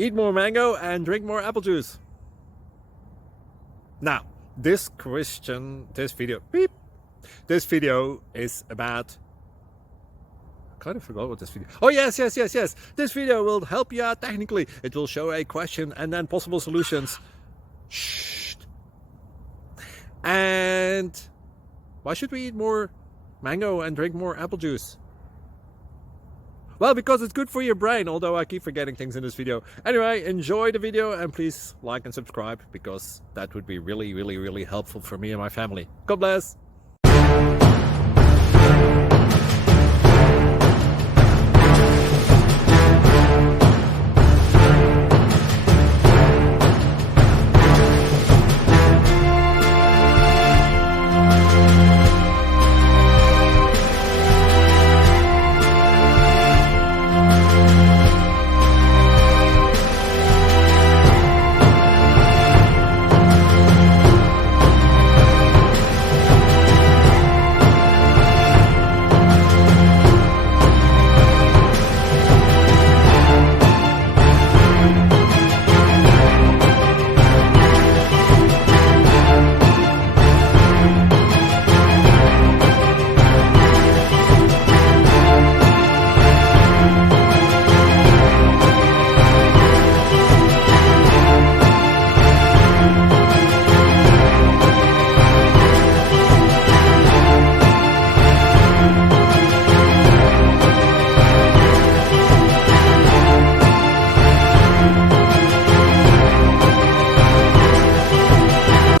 Eat more mango and drink more apple juice. Now, this video is about, I kind of forgot what this video. Oh, yes. This video will help you out technically. It will show a question and then possible solutions. Shh. And why should we eat more mango and drink more apple juice? Well, because it's good for your brain, although I keep forgetting things in this video. Anyway, enjoy the video and please like and subscribe, because that would be really helpful for me and my family. God bless.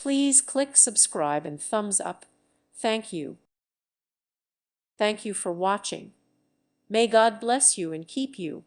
Please click subscribe and thumbs up. Thank you. Thank you for watching. May God bless you and keep you.